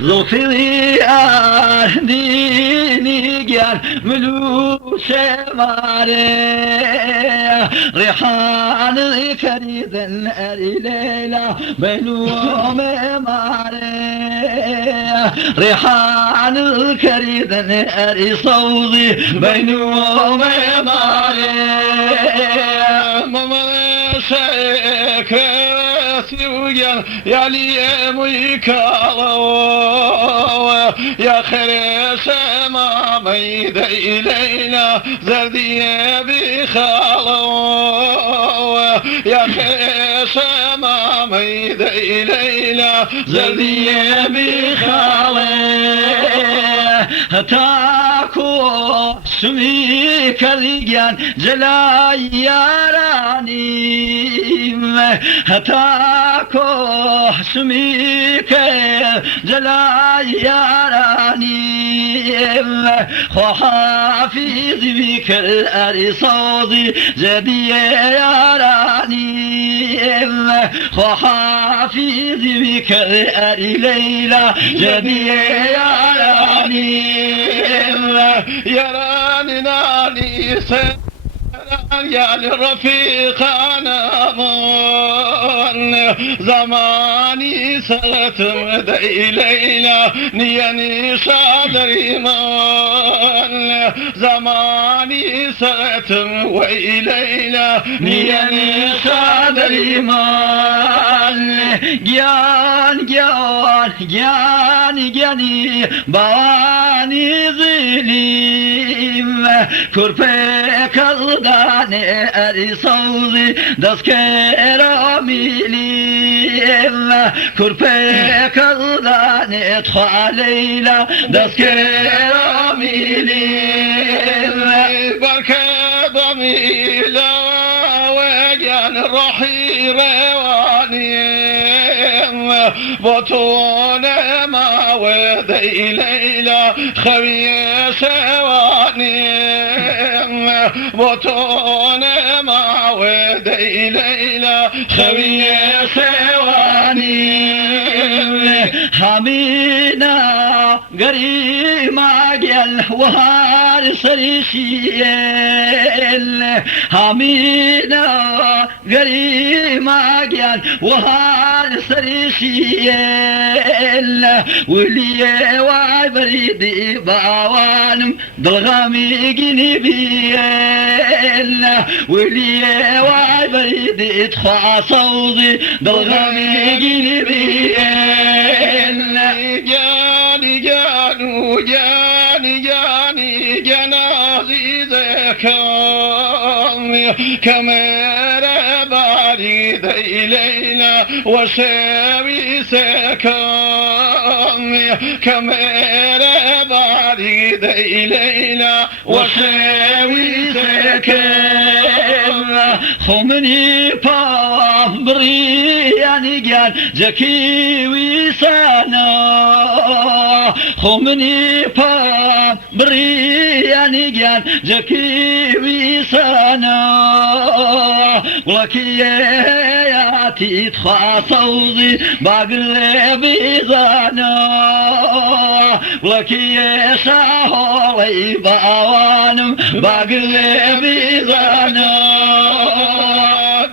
Zulfiyar dini gel mülûşe vare Rihanı keriden eri Leyla beynum emare Rihanı keriden eri Savzi beynum emare Mama gel yaliye muykalo ya khere sema meyde ileyla zerdiye bi khalo ya khere sema meyde ileyla zerdiye bi khalo Taku sumi kaligen celay yaranim Taku sumi celay yaranim Hafiz bikr eri sazı zediye yaranim Hafiz bikr eri Leyla zediye yaranim يراني ناني يا رفيقنا ظن زماني سلتم إلينا نياني صادري من زماني سلتم وإلينا نياني صادري من Gani bani zilim Kurpe kaldane eri savzi daskera milim Kurpe kaldane thaleyla daskera milim بركة ضميلة وجان رحي رواني بطون ما ودي ليلى خوي سواني بطون ما ودي ليلى خوي سواني حمينا قريما قل وهار سريشيل حمينا قريما قل وهار سريشيل ولي وعبريدي باوانم ضلغامي جنبيل ولي وعبريدي اتخع صوضي ضلغامي جنبيل جاني جنازي ذكرني كمير بريد إلينا وشوي سكرني كمير بريد إلينا وشوي سكرني خمني برياني قال زكي وسانا خمني برياني قال زكي وسانا ولكي ياتي تخا صوزي باقل بيزانا ولكي ساهولي باوانم باقل بيزانا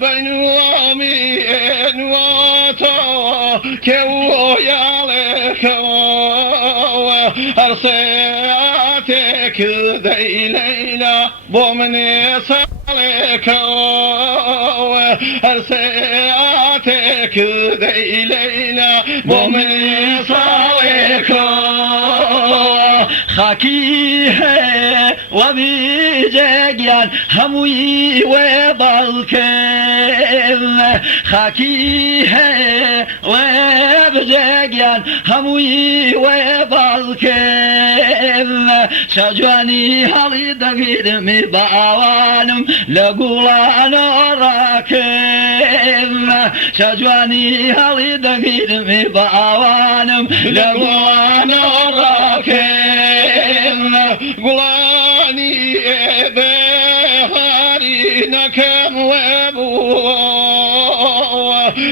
بنوامين وطا كو يالك أرسياتك ذي ليلى بومني صالك أرسياتك ذي ليلى بومني صالك خاكي ہے وبي جاگیان هموی و بالکم خاکی ہے و بجاگیان هموی و بالکم شجوانی حالی دقیدمی باوانم لگولان راکم شجوانی حالی دقیدمی باوانم لگولان راکم غلاني بهاري نكم وابو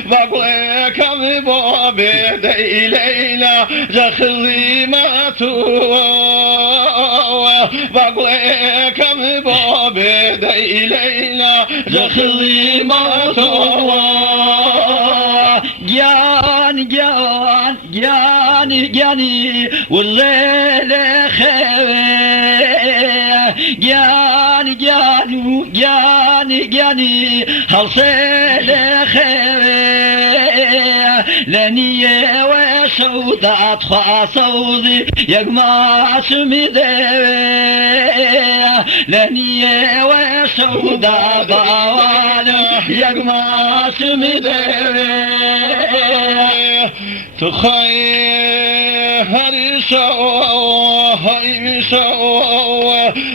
بقولك باب ديلينا زخزيمة بقولك باب ديلينا زخزيمة جان جان جاني جاني والليل خوي جاني جاني جاني جاني هالصيل خوي لاني وسودات خاصوذي يجمع سميدي لاني وسودات بوالي يجمع سميدي تخيل هرسا هيمسا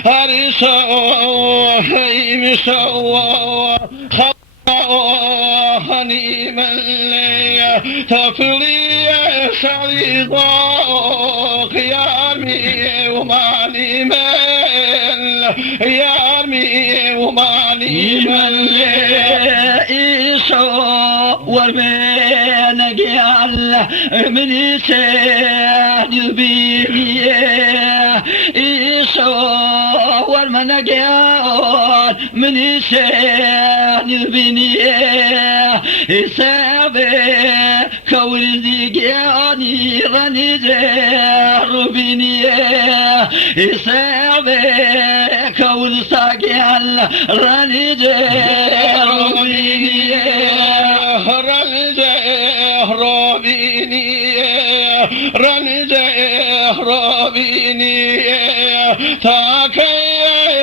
هرسا هيمسا هني من لي تفلي سعيدا قيامي ومالي من يامي ومالي من إيشو ومن قال من يسان بيني إيشو ومن قال من يسان بيني إسابي كورزي جاني راني جار بيني إسابي كورسا جال راني جار بيني راني جار بيني راني جار بيني تاكي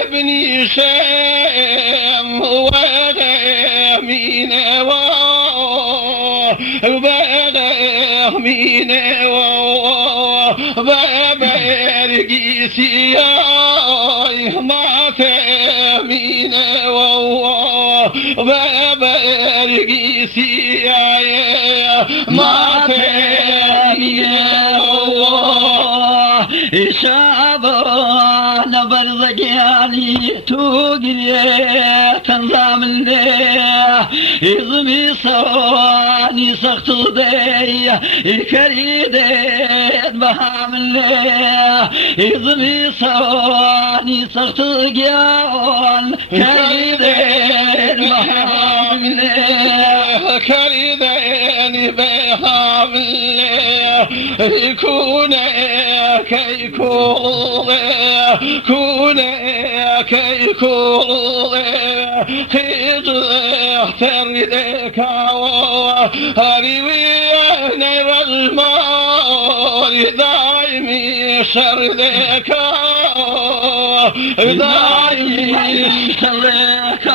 ابني شام وغامين وغامين وغامين سياي ما تامين وغامين سياي ما تامين شعبان برزقياني توقلي تنظام الليل يضمي صواني سخت ضي الكريدين بهام الليل يضمي صواني سخت قيان كريدين بهام الليل كريدين بهام الليل يكون كيكون كون كيكون خيط تردك هريوي نير المار دايمي شردك دايمي شردك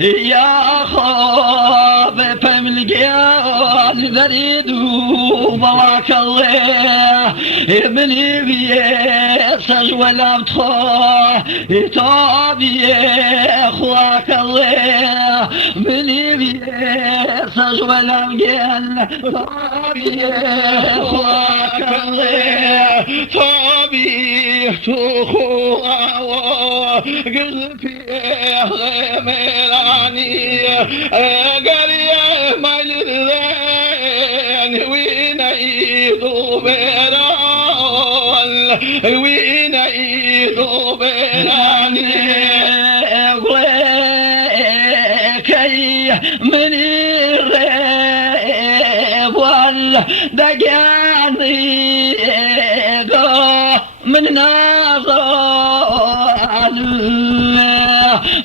يا خاب فملقيان ذريدو بواك الله ابني بيسج ولا بتخوه يتابي اخواك الله ابني بيسج ولا مجل تابي اخواك الله تابي تخوه قلبي غمراني قرية مجرين وين ايدو بيران وين ايدو بيراني كي من الريب والدقاني من نظر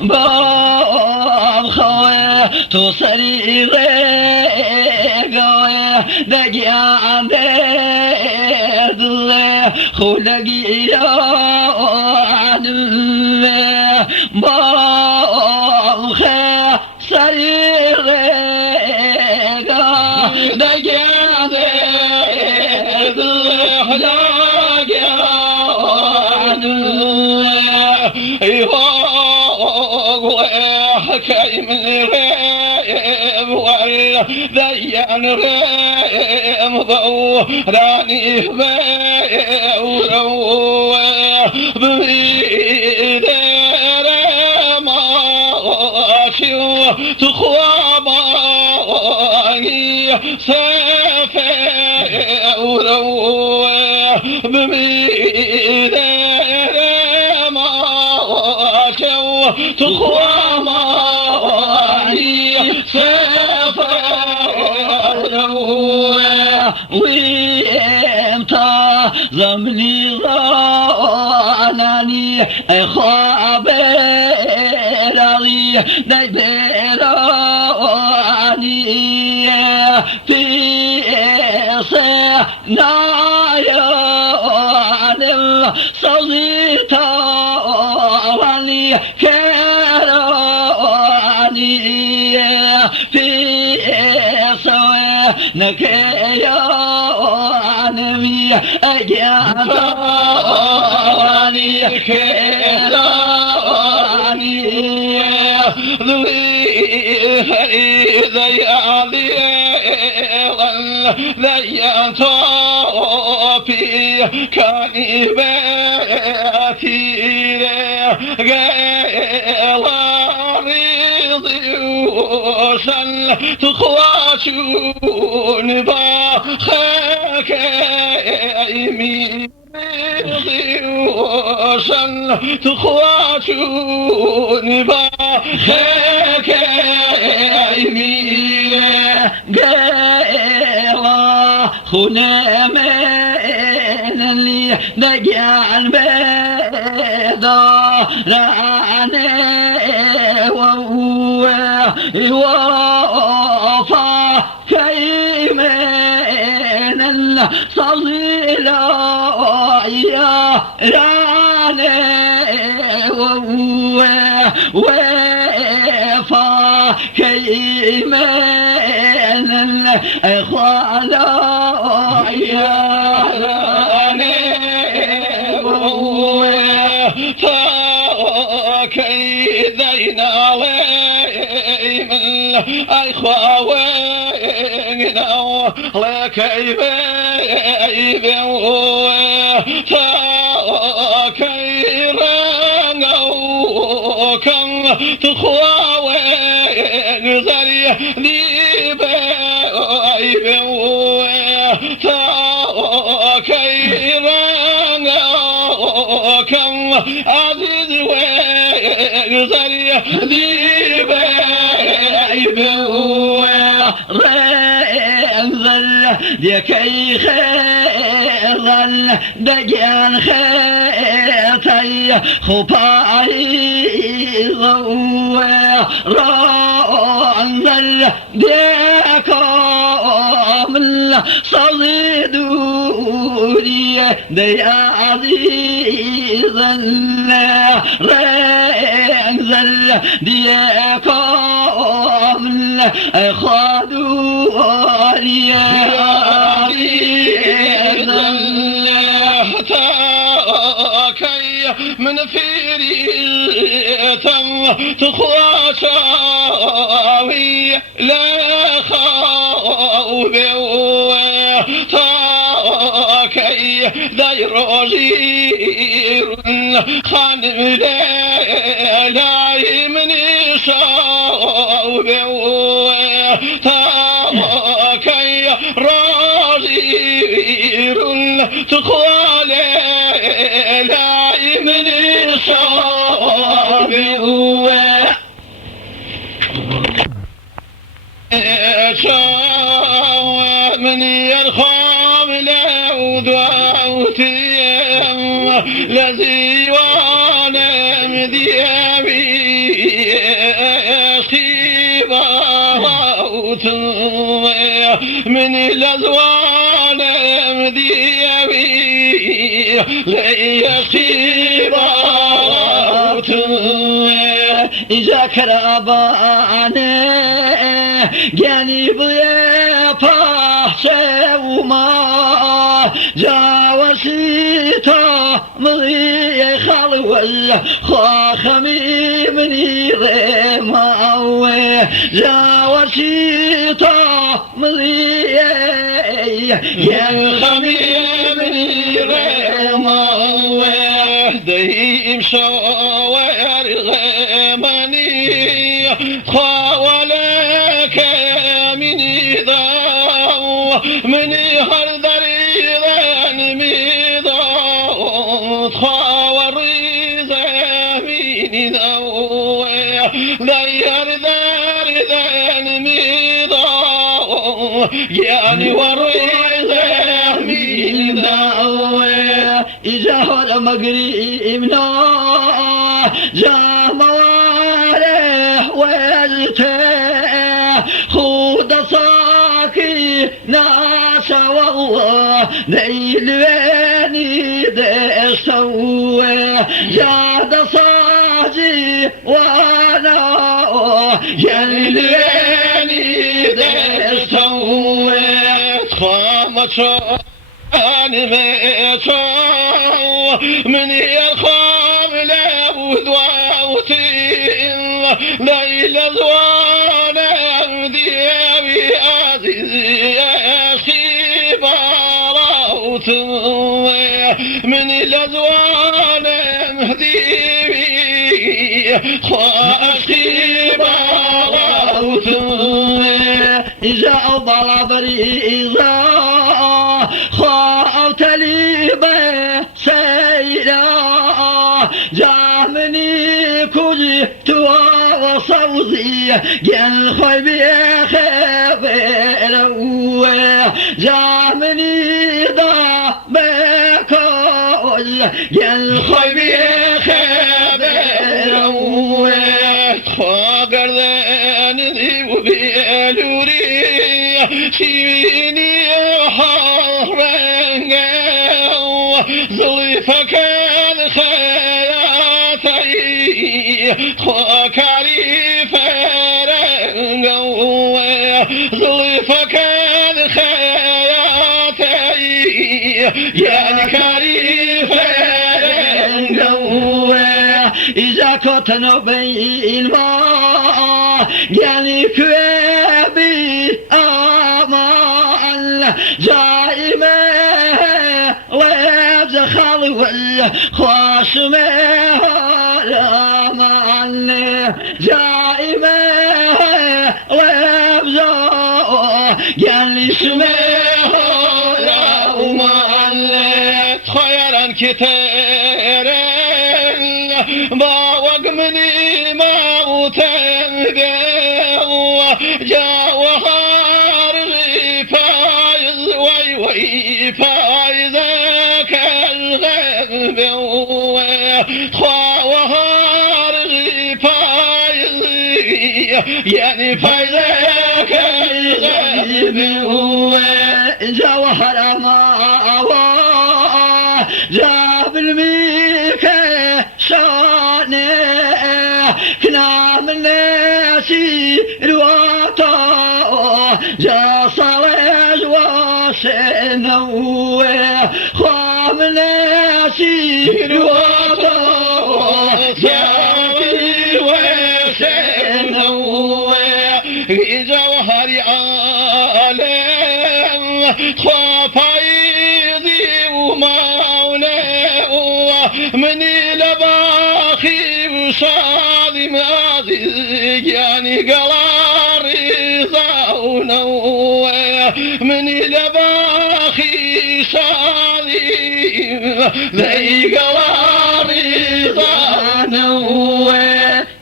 باب خوي توصلي غير دقيان دل خلقي باب خي سرير دقيان دل كي من ريب ولا ذيان ريب ضو راني بيورو بريد رماشي تخوابا سافر وروى بميدان تخوى ماني سافر ويمتى زمني ظناني خابري دبراني في صنايا صليتاني كراني في سوانك يا نبي أجاني كراني ذوي فريد يا ذي توفي كان باتي وسل تخواشون باخك يمين وسل تخواشون باخك يمين قيلا خنا من اللي دقع البيضة راني وهو وفا كيمين الصليلة يا راني وهو وفا كيمين الخلا يا راني وهو كيدين عليهم أخوين لك يبين كيران كم تخوين زري ديبين كيران كم عزيز وزري رنزل ديكي خيرا دجان خيتي خبائي ضوى رنزل ديكم صدوري دي عزيزا رنزل ديكم خدوري كي من فيريتم تخواشاوي لا خوف كي داير غير خانم لا من شاوب كي راجير تقال لا من شاوب من يرخم لو دعوتي الذي وانا مذيابي خيبا من الأذوان مذيابي لي خيبا إذا كراباني جانب يفاحش وما جاوسيتا مضي خلوة خاخمي مني ضيما جاوسيتا مضي يا خمي مني ضيما ديم شوار غيماني خوالك من ذا هر دریدن میداد خواهر زمینی دوه لیر دردن میداد یعنی وری زمینی دوه إجاه مقريمنا جامواره ويلته خود صاكي ناسا والله نيل بيني دستوه جاد صاجي وانا ينيل بيني دستوه خامت أنا ميتو من يرخام له ذواتي ليلة زوانا ديابي عزيزي أخي باروت من لزوانا مهديبي خاشي باروت إذا أضل بريزا خاوت لي بسيرا جامني كجت وصوزي جن خيبي خبر جامني ضا بكوز جن خيبي خبر خاقردني وبيلوري شيني حرنجا ظلفك الخياتي خاكاري فرنجا ظلفك الخياتي يعني كاري فرنجا إذا كنت نبي الماء يعني كوابي أمان جائمة ويبز خلوي خاصمة الأمان جائمة ويبز يعني سمه الأمان خيرا كتير باوق مني موتا جا وهاري فايز وي وي فايزك الغيب خوا وهاري فايز يعني فايزك الغيب جا وهر ما جاب الميكة شانه كنا من ناسي الوطا جا صلج وسنوه خوام ناسي الوطا جا وسنوه جوهري عالم خفايزي ومولاه مني لباخي وصادي مازي يعني قلاري زاونوه مني لباخي صادي ذي قلاري زاونوه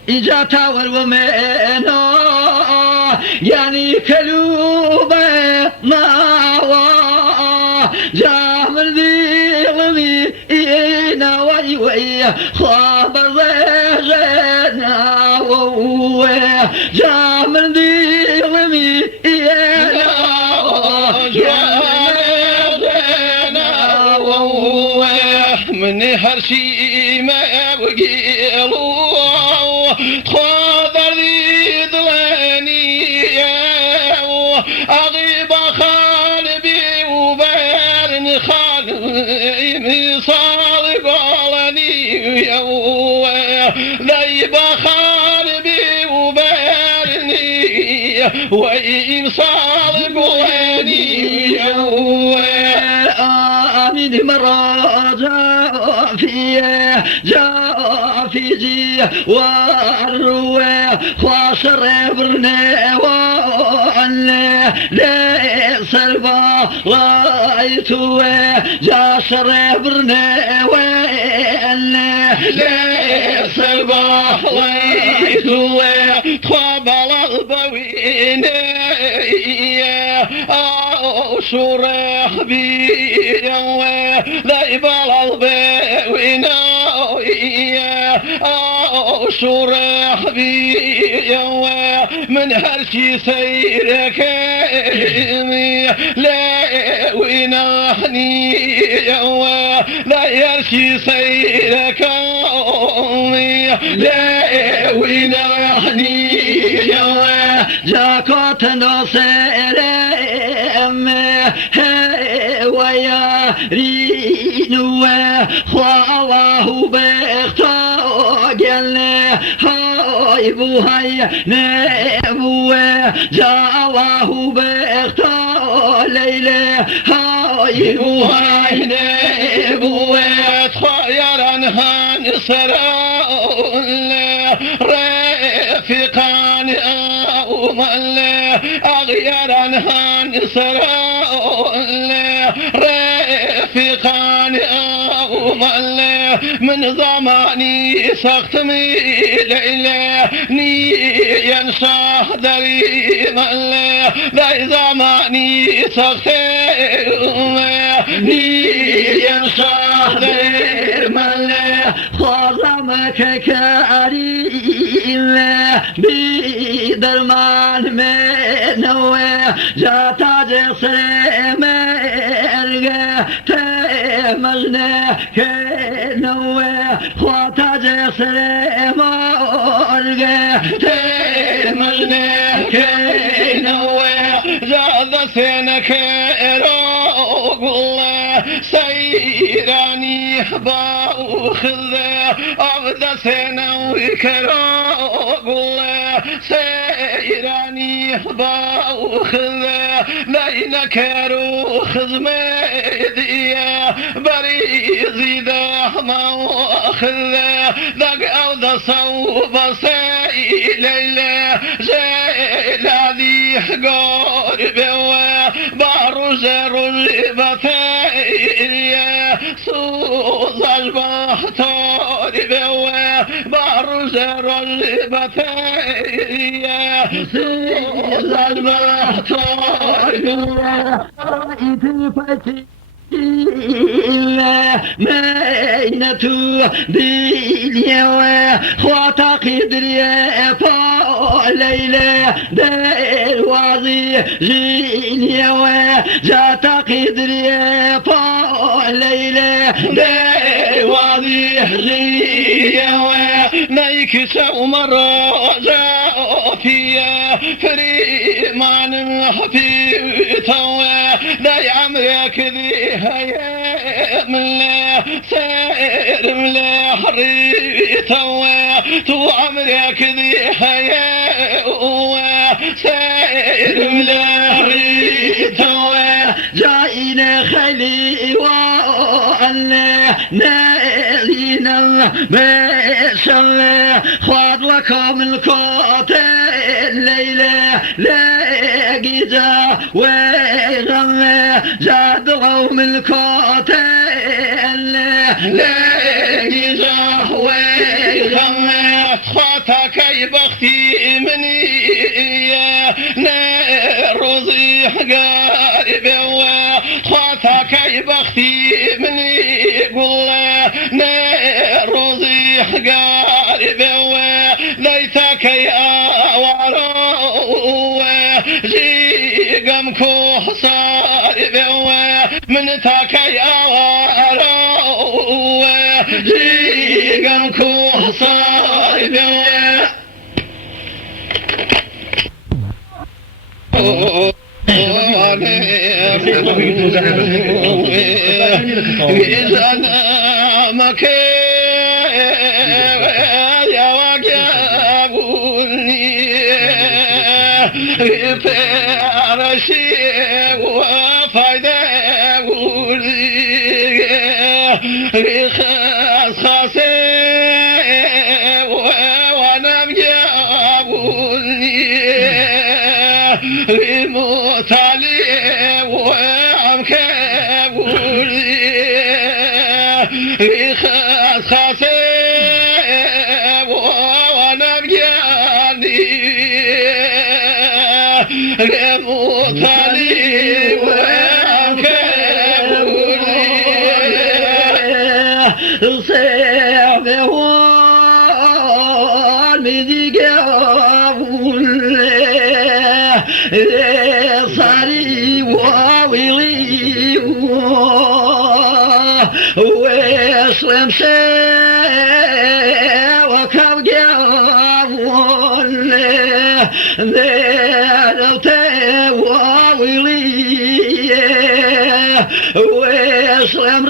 إجا تاور ومينا يعني كلوبة ما جامل ذي غمي إينا وي وي خابر زينا ووي جامل ذي غمي إينا زينا ووي من هرشي ما يبقي خاضر ذي ظلاني أغيب خالبي وبارن خالبي صالب علني ذيب خالبي وبارني وإن صالب علني آمين مرة جاء في جي والروي خاصر برني ليس البلايت جاسر برنا ليس البلايت تقابل البوين شرح بي لا يبال البوين شرح بي من هرشي سيرك لا وينحني لا يرشي سيرك لا وينحني جاكوت نصير ويا رينو خواه بختاجلنا هاي بوهاي نبو جاواه بختار ليلة هاي بوهاي نبو خيرا هنسر رفقان أومل أغيرا هنسر رفقان أومل من زماني سختمي ليلة ني ينشاه دريم ذا زماني سختمي ينشاه دريم خازمك كريم بدرمان منوي جاتا جسر مرغة تمجنة كنوي خواتا جسر مرغة تمجنة كنوي جاد سنك روغ سيراني باوخذ أبدا سنوك روغ سيراني باوخذ لينك روخذ ميديا بريزي دهما واخذ ذاك أودا صوب سيليلة جيلالي قرب بارج رجبتي سوز البحتار بارج رجبتي سوز البحتار مينة دنيا خواتا قدريا ليلة دروازي جينيا جاتا قدريا ليلة دروازي جينيا نيك سومر فيا فريمان حفيظا لا يعمرك ذي هيا من سير ملا حريثا تو عمرك ذي هيا سير ملا حريثا جاينا خلي وألا نالينا بشر خاض وكم الكوت الليلة لا جدا وغم جاد قوم الكوت لا جدا وغم خاتك بختي مني نرضي قارب خاتك بختي مني قل نرضي قارب ليتك يا ورو جيقم كوحصار من تاك يا ورو جيقم كوحصار إذا نامك يا وقابوني فرشي وفايدوني خاصي ونام جابوني ولي خاصي ونبياني مطالي صاري وويلي واسلم وكب جاون ذلوتي وويلي واسلم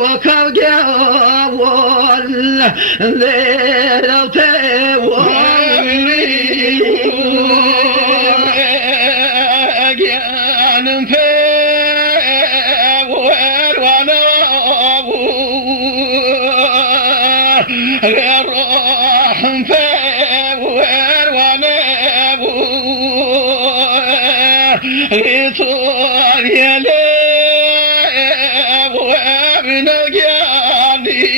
وكب جاون ذلوتي وويلي الروح مفور ونابو يطول يا ليب وابن الجاني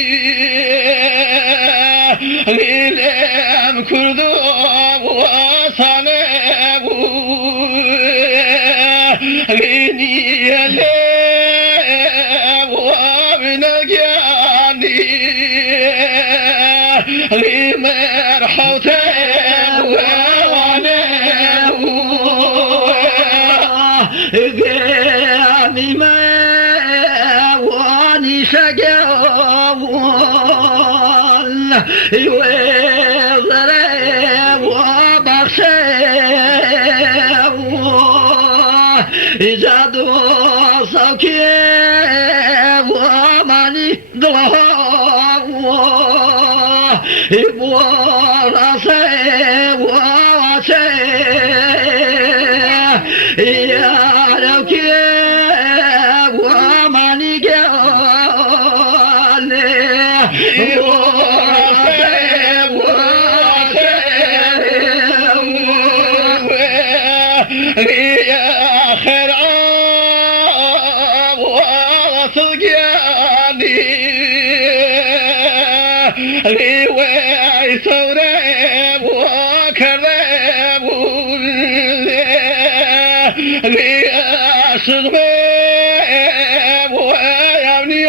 ليلم كردوب وصنابو ليني يا ليب وابن الجاني مرحوتي قامي ما واني شقاون وضرب وبخشي زادو صوكي وماني ضلوا وراسي وواسي يا لوكي وماني قالي وراسي وواسي يا خير وصدقاني ثورة وكرم لأشغب ويبني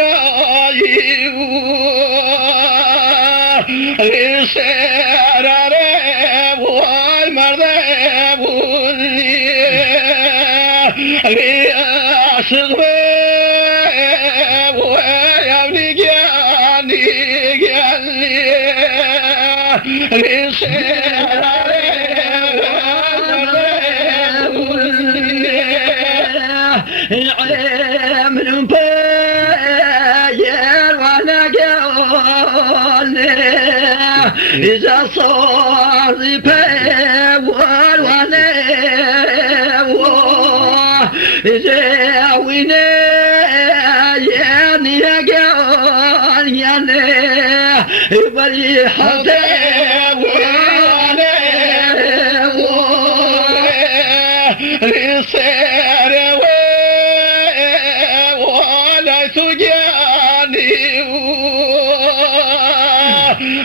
لسرر والمرضب لأشغب ويبني جاني من مباير وانا قولي إذا صار بيور وانا إذا ويني يعني قول يعني بري حتى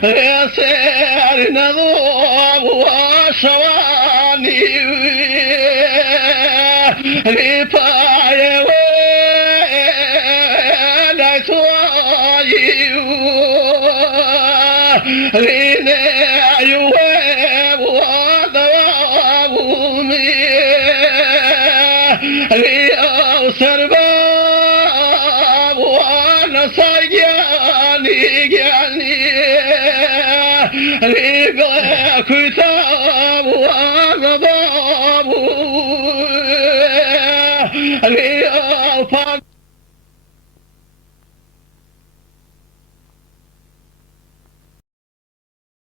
يصير نضوب وصواني رفاية ولا تواجي ريناي وضواب ريأوسر باب ونصر جاني ريقا كتاب وغضاب ريقا